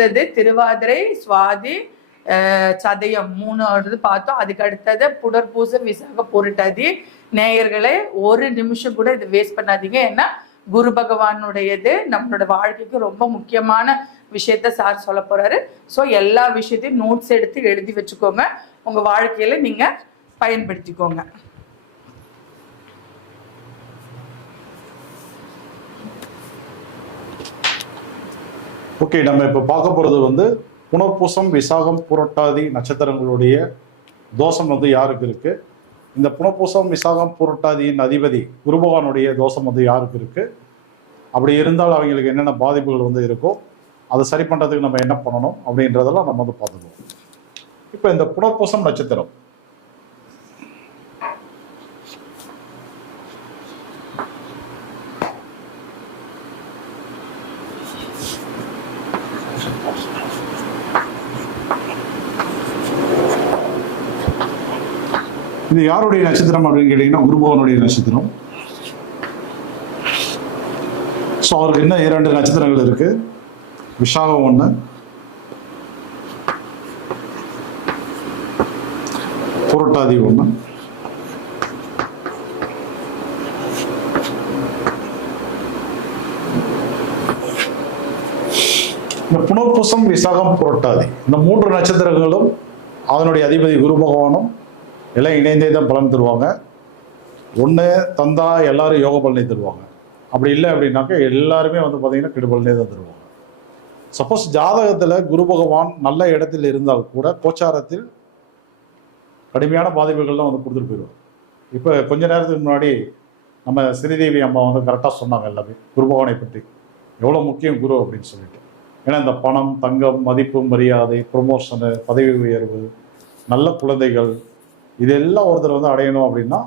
அடுத்தது திருவாதிரை சுவாதி சதயம் மூணாவது பார்த்தோம். அதுக்கு அடுத்தது புடற்பூச விசாக பொருட்டாதி. நேயர்களே ஒரு நிமிஷம் கூட இது வேஸ்ட் பண்ணாதீங்க. ஏன்னா குரு பகவானுடையது நம்மளோட வாழ்க்கைக்கு ரொம்ப முக்கியமான விஷயத்த சார் சொல்ல போறாரு. ஸோ எல்லா விஷயத்தையும் நோட்ஸ் எடுத்து எழுதி வச்சுக்கோங்க. உங்க வாழ்க்கையில நீங்க பயன்படுத்திக்கோங்க. ஓகே நம்ம இப்போ பார்க்க போகிறது வந்து புனர்பூசம் விசாகம் புரட்டாதி நட்சத்திரங்களுடைய தோஷம் வந்து யாருக்கு இருக்கு? இந்த புனர்பூசம் விசாகம் புரட்டாதியின் அதிபதி குருபகவானுடைய தோஷம் வந்து யாருக்கு இருக்கு? அப்படி இருந்தால் அவங்களுக்கு என்னென்ன பாதிப்புகள் வந்து இருக்கோ அதை சரி பண்ணுறதுக்கு நம்ம என்ன பண்ணணும் அப்படின்றதெல்லாம் நம்ம வந்து பார்த்துக்குவோம். இப்போ இந்த புனர்பூசம் நட்சத்திரம் இது யாருடைய நட்சத்திரம் அப்படின்னு கேட்டிங்கன்னா குருபவனுடைய நட்சத்திரம். ஸோ அவருக்கு இன்னும் இரண்டு நட்சத்திரங்கள் இருக்கு? விஷாகம் ஒன்று புரட்டாதி ஒன்று இந்த புனர்பூசம் விசாகம் புரட்டாதி. இந்த மூன்று நட்சத்திரங்களும் அதனுடைய அதிபதி குரு பகவானும் எல்லாம் இணைந்தே தான் பலன் தருவாங்க. ஒன்று தந்தா எல்லாரும் யோக பலனை தருவாங்க. அப்படி இல்லை அப்படின்னாக்க எல்லாருமே வந்து பார்த்தீங்கன்னா கெடு தான் தருவாங்க. சப்போஸ் ஜாதகத்தில் குரு பகவான் நல்ல இடத்தில் இருந்தால் கூட கோச்சாரத்தில் கடுமையான பாதிப்புகள்லாம் வந்து கொடுத்துட்டு போயிடுவார். இப்போ கொஞ்ச நேரத்துக்கு முன்னாடி நம்ம ஸ்ரீதேவி அம்மா வந்து கரெக்டாக சொன்னாங்க எல்லாமே குரு பகவானை பற்றி எவ்வளோ முக்கியம் குரு அப்படின்னு சொல்லிட்டு. ஏன்னா இந்த பணம் தங்கம் மதிப்பு மரியாதை ப்ரொமோஷனு பதவி உயர்வு நல்ல குழந்தைகள் இதெல்லாம் ஒருத்தர் வந்து அடையணும் அப்படின்னா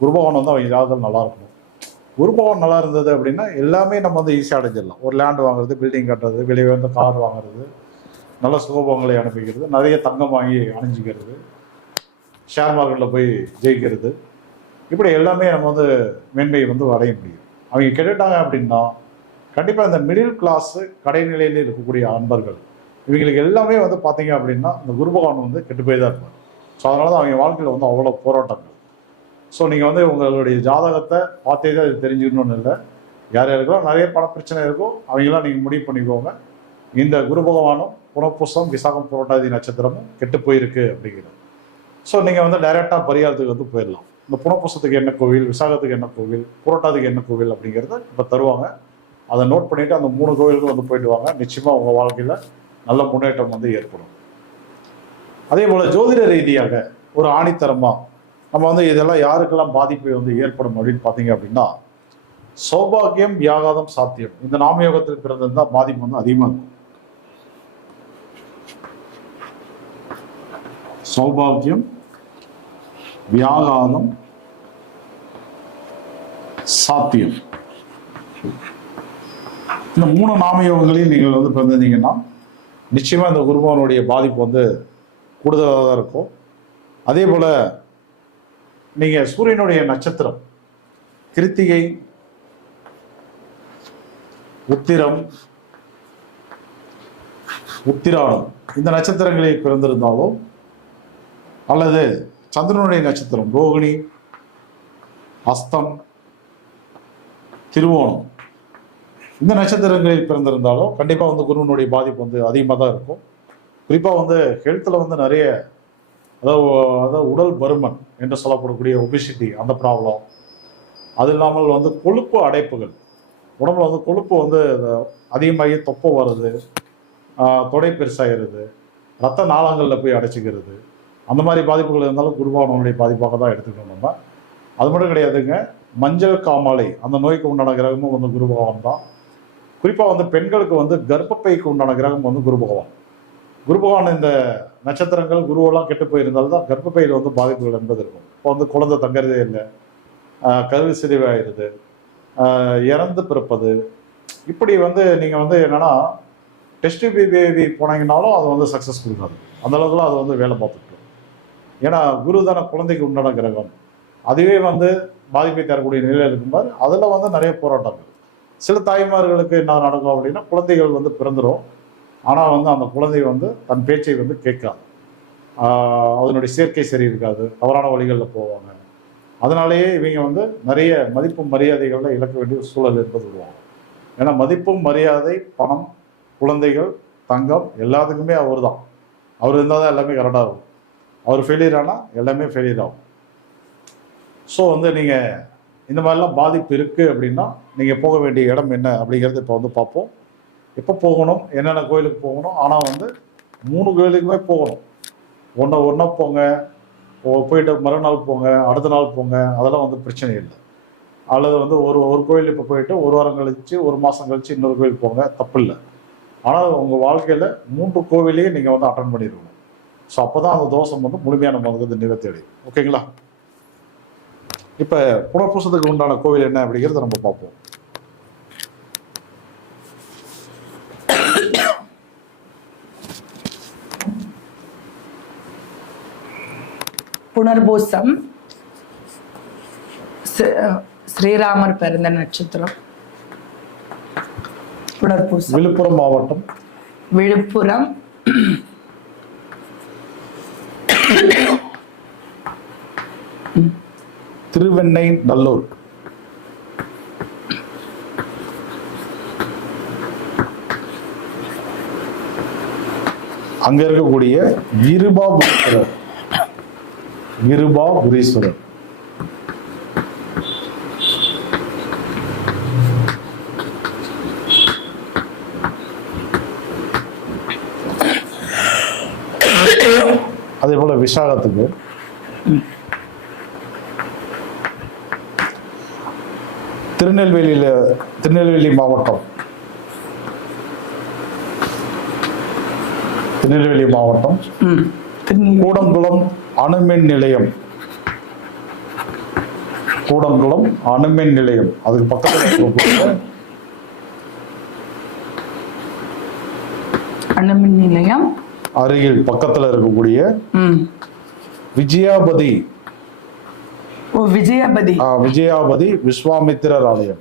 குருபவன் வந்து அவங்க ஜாதகம் நல்லா இருக்கணும். குருபவன் நல்லா இருந்தது அப்படின்னா எல்லாமே நம்ம வந்து ஈஸியாக அடைஞ்சிடலாம். ஒரு லேண்ட் வாங்குறது பில்டிங் கட்டுறது வெளியே வந்து கார் வாங்குறது நல்ல சுகபங்களை அனுப்பிக்கிறது நிறைய தங்கம் வாங்கி அணிஞ்சிக்கிறது ஷேர் மார்க்கெட்டில் போய் ஜெயிக்கிறது. இப்படி எல்லாமே நம்ம வந்து மேன்மையை வந்து அடைய முடியும். அவங்க கெட்டுட்டாங்க அப்படின்னா கண்டிப்பாக இந்த மிடில் கிளாஸு கடைநிலையில் இருக்கக்கூடிய அன்பர்கள் இவங்களுக்கு எல்லாமே வந்து பார்த்தீங்க அப்படின்னா இந்த குருபகவான் வந்து கெட்டு போய் தான் இருப்பார். ஸோ அதனால தான் அவங்க வாழ்க்கையில் வந்து அவ்வளோ போராட்டங்கள். ஸோ நீங்கள் வந்து உங்களுடைய ஜாதகத்தை பார்த்தே தான் இது தெரிஞ்சுக்கணும்னு இல்லை. யார் யாருக்கெல்லாம் நிறைய பண பிரச்சனை இருக்கோ அவங்களாம் நீங்கள் முடிவு பண்ணிக்கோங்க. இந்த குரு பகவானும் புனப்புசம் விசாகம் புரோட்டாதி நட்சத்திரமும் கெட்டு போயிருக்கு அப்படிங்கிறது. ஸோ நீங்கள் வந்து டைரெக்டாக பரிகாரத்துக்கு வந்து போயிடலாம். இந்த புனப்புசத்துக்கு என்ன கோவில் விசாகத்துக்கு என்ன கோவில் புரோட்டாதுக்கு என்ன கோவில் அப்படிங்கிறத இப்போ தருவாங்க. அதை நோட் பண்ணிவிட்டு அந்த மூணு கோவிலுக்கும் வந்து போயிட்டு வாங்க. நிச்சயமாக உங்கள் வாழ்க்கையில் நல்ல முன்னேற்றம் வந்து ஏற்படும். அதே போல் ஜோதிட ரீதியாக ஒரு ஆணித்தரமாக நம்ம வந்து இதெல்லாம் யாருக்கெல்லாம் பாதிப்பு வந்து ஏற்படும் அப்படின்னு பார்த்தீங்க அப்படின்னா சௌபாகியம் வியாகாதம் சாத்தியம். இந்த நாமயோகத்தில் பிறந்திருந்தால் பாதிப்பு வந்து அதிகமாக இருக்கும். சௌபாகியம் வியாகாதம் சாத்தியம். இந்த மூணு நாமயோகங்களையும் நீங்கள் வந்து பிறந்திருந்தீங்கன்னா நிச்சயமாக இந்த குருபவனுடைய பாதிப்பு வந்து கூடுதலாக தான் இருக்கும். அதே போல் நீங்கள் சூரியனுடைய நட்சத்திரம் கிருத்திகை உத்திரம் உத்திராடம் இந்த நட்சத்திரங்களில் பிறந்திருந்தாலோ அல்லது சந்திரனுடைய நட்சத்திரம் ரோகிணி அஸ்தம் திருவோணம் இந்த நட்சத்திரங்களில் பிறந்திருந்தாலும் கண்டிப்பாக வந்து குருவனுடைய பாதிப்பு வந்து அதிகமாக தான் இருக்கும். குறிப்பாக வந்து ஹெல்த்தில் வந்து நிறைய அதாவது அதாவது உடல் பருமன் என்று சொல்லப்படக்கூடிய ஒபிசிட்டி அந்த ப்ராப்ளம் அது இல்லாமல் வந்து கொழுப்பு அடைப்புகள். உடம்புல வந்து கொழுப்பு வந்து அதிகமாகி தொப்பை வருது தொடை பெருசாகிறது ரத்த நாளங்களில் போய் அடைச்சிக்கிறது. அந்த மாதிரி பாதிப்புகள் இருந்தாலும் குருபானவனுடைய பாதிப்பாக தான் எடுத்துக்கணும் நம்ம. அது மட்டும் கிடையாதுங்க மஞ்சள் காமாலை அந்த நோய்க்கு உண்டான கிரகமும் வந்து குரு பகவான் தான். குறிப்பாக வந்து பெண்களுக்கு வந்து கர்ப்பப்பைக்கு உண்டான கிரகம் வந்து குரு பகவான். குரு பகவான் இந்த நட்சத்திரங்கள் குருவெல்லாம் கெட்டு போயிருந்தால் தான் கர்ப்பப்பையில் வந்து பாதிப்புகள் என்பது இருக்கும் இப்போ வந்து குழந்தை தங்குறதே இல்லை. கருவி சிதைவாயிருது இறந்து பிறப்பது. இப்படி வந்து நீங்கள் வந்து என்னன்னா டெஸ்ட் பேபி போனீங்கனாலும் அது வந்து சக்ஸஸ்ஃபுல் தான். அந்த அளவுக்குலாம் அது வந்து வேலை பார்த்துட்டு ஏன்னா குரு தானே குழந்தைக்கு உண்டான கிரகம். அதுவே வந்து பாதிப்பை தரக்கூடிய நிலையில் இருக்கும்போது அதில் வந்து நிறைய போராட்டங்கள். சில தாய்மார்களுக்கு என்ன நடக்கும் அப்படின்னா குழந்தைகள் வந்து பிறந்துடும் ஆனால் வந்து அந்த குழந்தை வந்து தன் பேச்சை வந்து கேட்காது அதனுடைய சேர்க்கை சரி இருக்காது தவறான வழிகளில் போவாங்க. அதனாலேயே இவங்க வந்து நிறைய மதிப்பு மரியாதைகளில் இழக்க வேண்டிய ஒரு சூழல் என்பது உருவாகும். ஏன்னா மதிப்பும் மரியாதை பணம் குழந்தைகள் தங்கம் எல்லாத்துக்குமே அவர் தான் அவர் இருந்தால் தான் எல்லாமே கரெக்டாக இருக்கும். அவர் ஃபெயிலியர் ஆனால் எல்லாமே ஃபெயிலியர் ஆகும். ஸோ வந்து நீங்கள் இந்த மாதிரிலாம் பாதிப்பு இருக்குது அப்படின்னா நீங்கள் போக வேண்டிய இடம் என்ன அப்படிங்கிறது இப்போ வந்து பார்ப்போம். எப்போ போகணும்? என்னென்ன கோயிலுக்கு போகணும்? ஆனால் வந்து மூணு கோயிலுக்குமே போகணும். ஒன்று ஒன்றா போங்க. போயிட்டு மறுநாள் போங்க அடுத்த நாள் போங்க. அதெல்லாம் வந்து பிரச்சனை இல்லை. அல்லது வந்து ஒரு ஒரு கோயில் இப்போ போயிட்டு ஒரு வாரம் கழித்து ஒரு மாதம் கழித்து இன்னொரு கோயில் போங்க. தப்பு இல்லை. ஆனால் உங்கள் வாழ்க்கையில் மூன்று கோவிலையும் நீங்கள் வந்து அட்டன் பண்ணிடுவோம் ஸோ அப்போ தான் அந்த தோஷம் வந்து முழுமையான வந்து நிவர்த்தி அடையும் ஓகேங்களா இப்போ புனப்பூசத்துக்கு உண்டான கோவில் என்ன அப்படிங்கிறத நம்ம பார்ப்போம். புனர்பூசம். ஸ்ரீ- ஸ்ரீராமர் பிறந்த நட்சத்திரம். புனர்பூசம். விழுப்புரம் மாவட்டம். விழுப்புரம். திருவெண்ணை நல்லூர். அங்க இருக்கக்கூடிய இருபாபுரீஸ்வரர் இருபாபுரீஸ்வரர் அதே போல விசாகத்துக்கு. திருநெல்வேலியில திருநெல்வேலி மாவட்டம். திருநெல்வேலி மாவட்டம். கூடங்குளம் அணுமின் நிலையம். கூடங்குளம் அணுமின் நிலையம். அதுக்கு பக்கத்தில் அணுமின் நிலையம். அருகில் பக்கத்தில் இருக்கக்கூடிய. விஜயாபதி. விஜயபதி. விஜயாபதி விஸ்வாமித்திரர் ஆலயம்.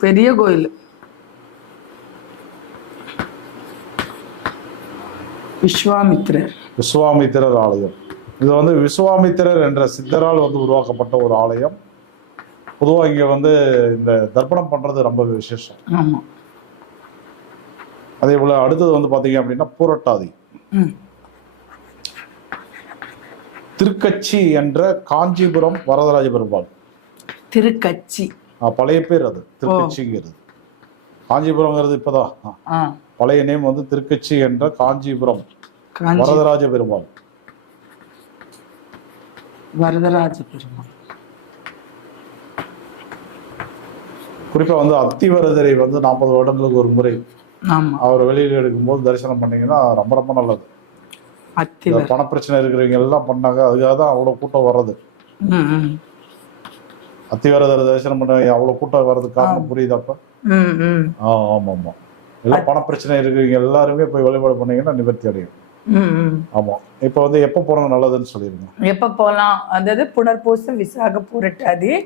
பெரிய கோயில். விஸ்வாமித்ரர் விஸ்வாமித்திரர் ஆலயம். இது வந்து விஸ்வாமித்திரர் என்ற சித்தரால் வந்து உருவாக்கப்பட்ட ஒரு ஆலயம். பொதுவாக இங்கே வந்து இந்த தர்ப்பணம் பண்ணுறது ரொம்ப விசேஷம். அதே போல் அடுத்தது வந்து பார்த்தீங்க அப்படின்னா பூரட்டாதி. திருக்கச்சி என்ற காஞ்சிபுரம் வரதராஜ பெருமாள். திருக்கச்சி பழைய பேர் அது திருக்கச்சிங்கிறது காஞ்சிபுரங்கிறது இப்போதான். பழைய நேம் வந்து திருக்கச்சி என்ற காஞ்சிபுரம் காஞ்சி வரதராஜ பெருமாள். வரதராஜ பெருமாள் குறிப்பாக வந்து அத்திவரதரை வந்து நாற்பது வருடங்களுக்கு ஒரு முறை ஆமா. அவர் வெளியில் எடுக்கும்போது தரிசனம் பண்ணீங்கன்னா ரொம்ப ரொம்ப நல்லது. பணப்பிரச்சனை இருக்கிறவங்க எல்லாம் பண்ணாங்க அதுக்காக தான் அவ்வளோ கூட்டம் வர்றது. அத்திவரதர் தரிசனம் பண்ண அவ்வளோ கூட்டம் வர்றதுக்கு காரணம் புரியுது அப்போ? ம் ம். ஆ ஆமாம் ஆமாம். எல்லாம் பணப்பிரச்சனை இருக்கிறவங்க எல்லாருமே போய் வழிபாடு பண்ணீங்கன்னா நிவர்த்தி அடையும். ம் ம் ஆமாம் இப்போ வந்து எப்போ போகிறது நல்லதுன்னு சொல்லிடுங்க எப்ப போலாம்? அதாவது புனர்பூசம் விசாக புரட்டாதி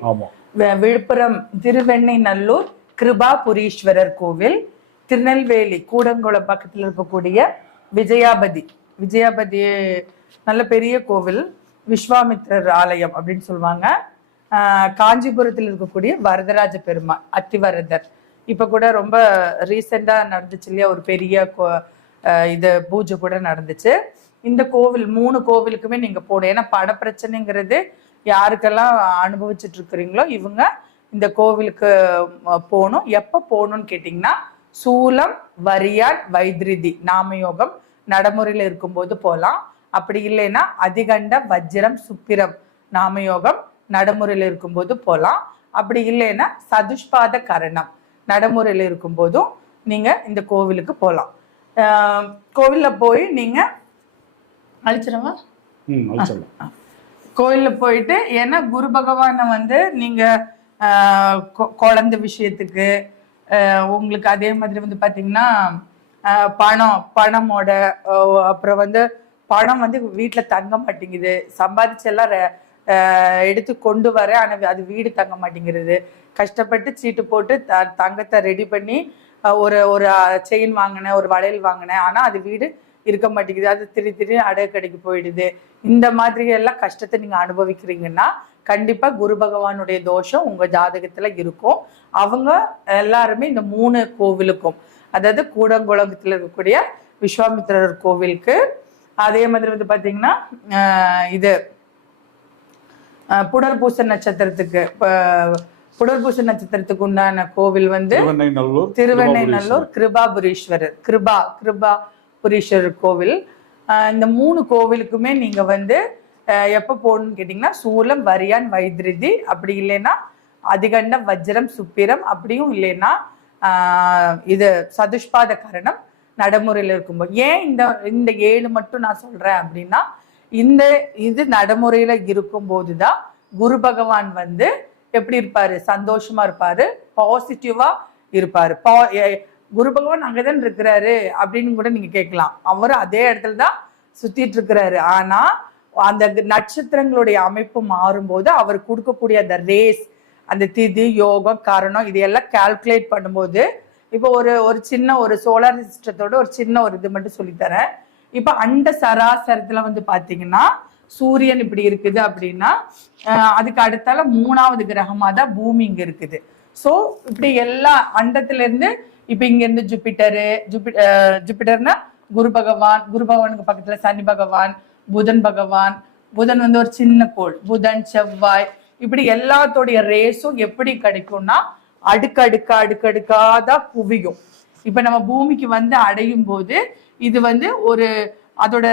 விழுப்புரம் திருவெண்ணை நல்லூர் கிருபாபுரீஸ்வரர் கோவில் திருநெல்வேலி கூடங்குளம் பக்கத்தில் இருக்கக்கூடிய விஜயாபதி. விஜயாபதி நல்ல பெரிய கோவில். விஸ்வாமித்திரர் ஆலயம் அப்படின்னு சொல்லுவாங்க. ஆஹ் காஞ்சிபுரத்தில் இருக்கக்கூடிய வரதராஜ பெருமாள் அத்திவரதர். இப்ப கூட ரொம்ப ரீசெண்டா நடந்துச்சு இல்லையா? ஒரு பெரிய கோ- இது பூஜை கூட நடந்துச்சு. இந்த கோவில் மூணு கோவிலுக்குமே நீங்க போகணும். ஏன்னா பண பிரச்சனைங்கிறது யாருக்கெல்லாம் அனுபவிச்சுட்டு இருக்கிறீங்களோ இவங்க இந்த கோவிலுக்கு போகணும். எப்போ போகணும்னு கேட்டிங்கன்னா சூலம் வரியார் வைத்ரிதி நாமயோகம் நடைமுறையில் இருக்கும்போது போகலாம். அப்படி இல்லைன்னா அதிகண்ட வஜ்ரம் சுப்பிரம் நாமயோகம் நடைமுறையில் இருக்கும்போது போகலாம். அப்படி இல்லைன்னா சதுஷ்பாத கரணம் நடைமுறையில் இருக்கும்போதும் நீங்கள் இந்த கோவிலுக்கு போகலாம். கோவிலில் போய் நீங்கள் அழிச்சிடவா கோயில்ல போயிட்டு ஏன்னா குரு பகவானை வந்து நீங்க ஆஹ், கொ- குழந்தை விஷயத்துக்கு உங்களுக்கு அதே மாதிரி வந்து பாத்தீங்கன்னா ஆஹ், பணம் பணமோட அப்புறம் வந்து பணம் வந்து வீட்டுல தங்க மாட்டேங்குது. சம்பாதிச்செல்லாம் எடுத்து கொண்டு வர ஆனால் அது வீடு தங்க மாட்டேங்கிறது. கஷ்டப்பட்டு சீட்டு போட்டு த தங்கத்தை ரெடி பண்ணி ஒரு ஒரு செயின் வாங்கினேன் ஒரு வளையல் வாங்கினேன் ஆனால் அது வீடு இருக்க மாட்டேங்குது. அது திரு திரு அடகு கடைக்கு போயிடுது. இந்த மாதிரி எல்லாம் கஷ்டத்தை நீங்கள் அனுபவிக்கிறீங்கன்னா கண்டிப்பாக குரு பகவானுடைய தோஷம் உங்கள் ஜாதகத்தில் இருக்கும். அவங்க எல்லாருமே இந்த மூணு கோவிலுக்கும் அதாவது கூடங்குளத்தில் இருக்கக்கூடிய விஸ்வாமித்திரர் கோவிலுக்கு அதே மாதிரி வந்து பார்த்தீங்கன்னா இது புனர்பூச நட்சத்திரத்துக்கு இப்ப புனர்பூச நட்சத்திரத்துக்கு உண்டான கோவில் வந்து திருவெண்ணைநல்லூர் கிருபாபுரீஸ்வரர். கிருபா கிருபாபுரீஸ்வரர் கோவில். ஆஹ் இந்த மூணு கோவிலுக்குமே நீங்க வந்து எப்ப போகணும்னு கேட்டீங்கன்னா சூலம் வரியான் வைத்திருதி அப்படி இல்லைன்னா அதிகண்ட வஜ்ரம் சுப்பிரம் அப்படியும் இல்லைன்னா இது சதுஷ்பாத கரணம் நடைமுறையில் இருக்கும்போது. ஏன் இந்த இந்த ஏழு மட்டும் நான் சொல்றேன் அப்படின்னா இந்த இது நடைமுறையில இருக்கும்போது தான் குரு பகவான் வந்து எப்படி இருப்பாரு? சந்தோஷமா இருப்பாரு பாசிட்டிவா இருப்பாரு. பா- எ- குரு பகவான் அங்கதான் இருக்கிறாரு அப்படின்னு கூட நீங்க கேட்கலாம். அவர் அதே இடத்துல தான் சுத்திட்டு இருக்கிறாரு. ஆனா அந்த நட்சத்திரங்களுடைய அமைப்பு மாறும்போது அவர் கொடுக்கக்கூடிய அந்த ரேஸ் அந்த திதி யோகம் காரணம் இதையெல்லாம் கால்குலேட் பண்ணும்போது இப்போ ஒரு ஒரு சின்ன ஒரு சோலார் சிஸ்டத்தோட ஒரு சின்ன ஒரு இது மட்டும் சொல்லித்தரேன். இப்போ அண்ட சராசரத்துல வந்து பாத்தீங்கன்னா சூரியன் இப்படி இருக்குது அப்படின்னா அதுக்கு அடுத்தால மூணாவது கிரகமா தான் பூமி இங்க இருக்குது. ஸோ இப்படி எல்லா அண்டத்துல இருந்து இப்போ இங்க இருந்து ஜூபிட்டரு ஜூபி அஹ் ஜூபிட்டர்னா குரு பகவான் குரு பகவானுக்கு பக்கத்துல சனி பகவான் புதன் பகவான் புதன் வந்து ஒரு சின்ன கோள் புதன் செவ்வாய் இப்படி எல்லாத்தோடைய ரேஸும் எப்படி கிடைக்கும்னா அடுக்கடுக்கா அடுக்கடுக்காதான் குவியும். இப்ப நம்ம பூமிக்கு வந்து அடையும் போது இது வந்து ஒரு அதோட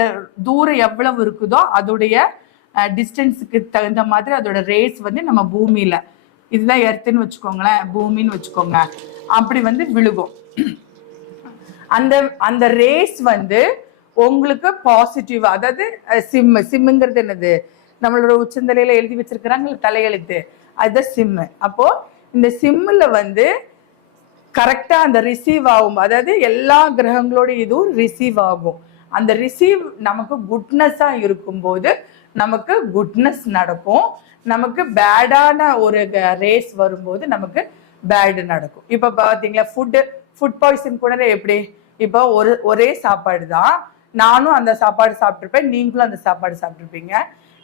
தூரம் எவ்வளவு இருக்குதோ அதோடைய டிஸ்டன்ஸுக்கு தகுந்த மாதிரி அதோட ரேஸ் வந்து நம்ம பூமியில. இதுதான் எர்த்துன்னு வச்சுக்கோங்களேன் பூமின்னு வச்சுக்கோங்க. அப்படி வந்து விழுகும். அந்த அந்த ரேஸ் வந்து உங்களுக்கு பாசிட்டிவ் அதாவது சிம் சிம்முங்கிறது என்னது? நம்மளோட உச்சந்தலையில எழுதி வச்சிருக்கிறாங்க தலையெழுத்து. அதுதான் சிம்மு அப்போ இந்த சிம்மில் வந்து கரெக்டாக அந்த ரிசீவ் ஆகும். அதாவது எல்லா கிரகங்களோட இதுவும் ரிசீவ் ஆகும். அந்த ரிசீவ் நமக்கு குட்னஸா இருக்கும்போது நமக்கு குட்னஸ் நடக்கும். நமக்கு பேடான ஒரு ரேஸ் வரும்போது நமக்கு பேடு நடக்கும். இப்போ பார்த்தீங்களா ஃபுட்டு ஃபுட் பாய்சன் கூட எப்படி? இப்போ ஒரு ஒரே சாப்பாடு தான். நானும் அந்த சாப்பாடு சாப்பிட்ருப்பேன் நீங்களும் அந்த சாப்பாடு சாப்பிட்ருப்பீங்க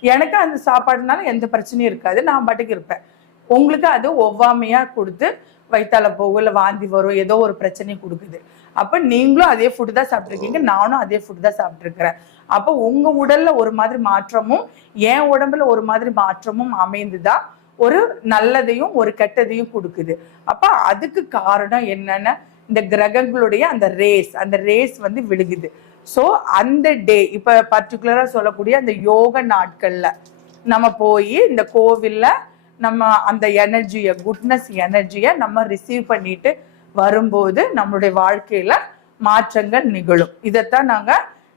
எனக்கு அந்த சாப்பாடுனால எந்த பிரச்சனையும் இருக்காது. நான் பாட்டுக்கு இருப்பேன். உங்களுக்கு அது ஒவ்வாமையாக கொடுத்து வயிற்றால போகும் இல்லை வாந்தி வரும் ஏதோ ஒரு பிரச்சனையும் கொடுக்குது. அப்போ நீங்களும் அதே ஃபுட்டு தான் சாப்பிட்ருக்கீங்க நானும் அதே ஃபுட்டு தான் சாப்பிட்ருக்கிறேன் அப்போ உங்கள் உடலில் ஒரு மாதிரி மாற்றமும் என் உடம்புல ஒரு மாதிரி மாற்றமும் அமைந்து தான் ஒரு நல்லதையும் ஒரு கெட்டதையும் கொடுக்குது. அப்போ அதுக்கு காரணம் என்னென்னா இந்த கிரகங்களுடைய அந்த ரேஸ் அந்த ரேஸ் வந்து விழுகுது. ஸோ அந்த டே இப்போ பர்டிகுலராக சொல்லக்கூடிய அந்த யோக நாட்களில் நம்ம போய் இந்த கோவிலில் நம்ம அந்த எனர்ஜியை குட்னஸ் எனர்ஜியை நம்ம ரிசீவ் பண்ணிட்டு வரும்போது நம்மளுடைய வாழ்க்கையில மாற்றங்கள் நிகழும். இதைத்தான் நாங்க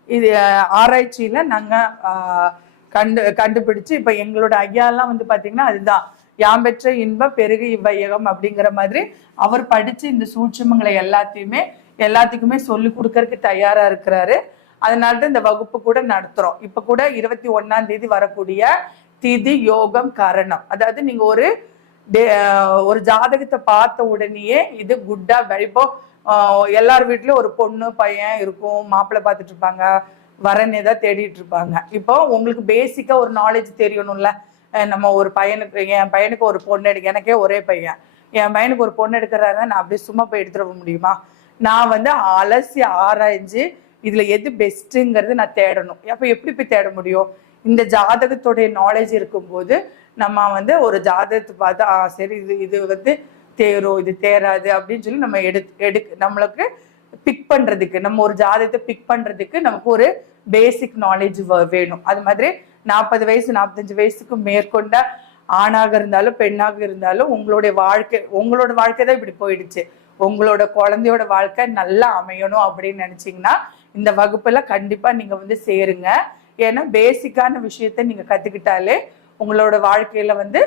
இது ஆராய்ச்சியில் ஆராய்ச்சியில நாங்க ஆஹ், கண்டு கண்டுபிடிச்சு இப்ப எங்களோட ஐயாலாம் வந்து பாத்தீங்கன்னா அதுதான். யாம் பெற்ற இன்ப பெருகு இவ்வையகம் அப்படிங்கிற மாதிரி அவர் படிச்சு இந்த சூட்சமங்களை எல்லாத்தையுமே எல்லாத்துக்குமே சொல்லி கொடுக்கறதுக்கு தயாரா இருக்கிறாரு. அதனால தான் இந்த வகுப்பு கூட நடத்துறோம். இப்போ கூட இருபத்தி ஒன்றாம் தேதி வரக்கூடிய திதி யோகம் கரணம். அதாவது நீங்க ஒரு ஒரு ஜாதகத்தை பார்த்த உடனேயே இது குட்டா இப்போ எல்லார் வீட்லயும் ஒரு பொண்ணு பையன் இருக்கும் மாப்பிள்ளை பார்த்துட்டு இருப்பாங்க வரன் ஏதாவது தேடிட்டு இருப்பாங்க. இப்போ உங்களுக்கு பேசிக்கா ஒரு நாலேஜ் தெரியணும்ல. நம்ம ஒரு பையனுக்கு என் பையனுக்கு ஒரு பொண்ணு எடுக்க எனக்கே ஒரே பையன். என் பையனுக்கு ஒரு பொண்ணு எடுக்கிறாருன்னா நான் அப்படியே சும்மா போய் எடுத்துட முடியுமா? நான் வந்து அலசி ஆராய்ஞ்சு இதுல எது பெஸ்ட்டுங்கிறது நான் தேடணும். அப்ப எப்படி போய் தேட முடியும்? இந்த ஜாதகத்துடைய நாலேஜ் இருக்கும்போது நம்ம வந்து ஒரு ஜாதகத்தை பார்த்து ஆ சரி இது இது வந்து தேரும் இது தேராது அப்படின்னு சொல்லி நம்ம எடு எடு நம்மளுக்கு பிக் பண்ணுறதுக்கு நம்ம ஒரு ஜாதகத்தை பிக் பண்ணுறதுக்கு நமக்கு ஒரு பேசிக் நாலேஜ் வேணும். அது மாதிரி நாற்பது வயசு நாற்பத்தஞ்சு வயசுக்கு மேற்கொண்ட ஆணாக இருந்தாலும் பெண்ணாக இருந்தாலும் உங்களுடைய வாழ்க்கை உங்களோட வாழ்க்கை தான் இப்படி போயிடுச்சு. உங்களோட குழந்தையோட வாழ்க்கை நல்லா அமையணும் அப்படின்னு நினச்சிங்கன்னா இந்த வகுப்பில் கண்டிப்பாக நீங்கள் வந்து சேருங்க. ஏன்னா பேசிக்கான விஷயத்த நீங்கள் கற்றுக்கிட்டாலே உங்களோட வாழ்க்கையில் வந்து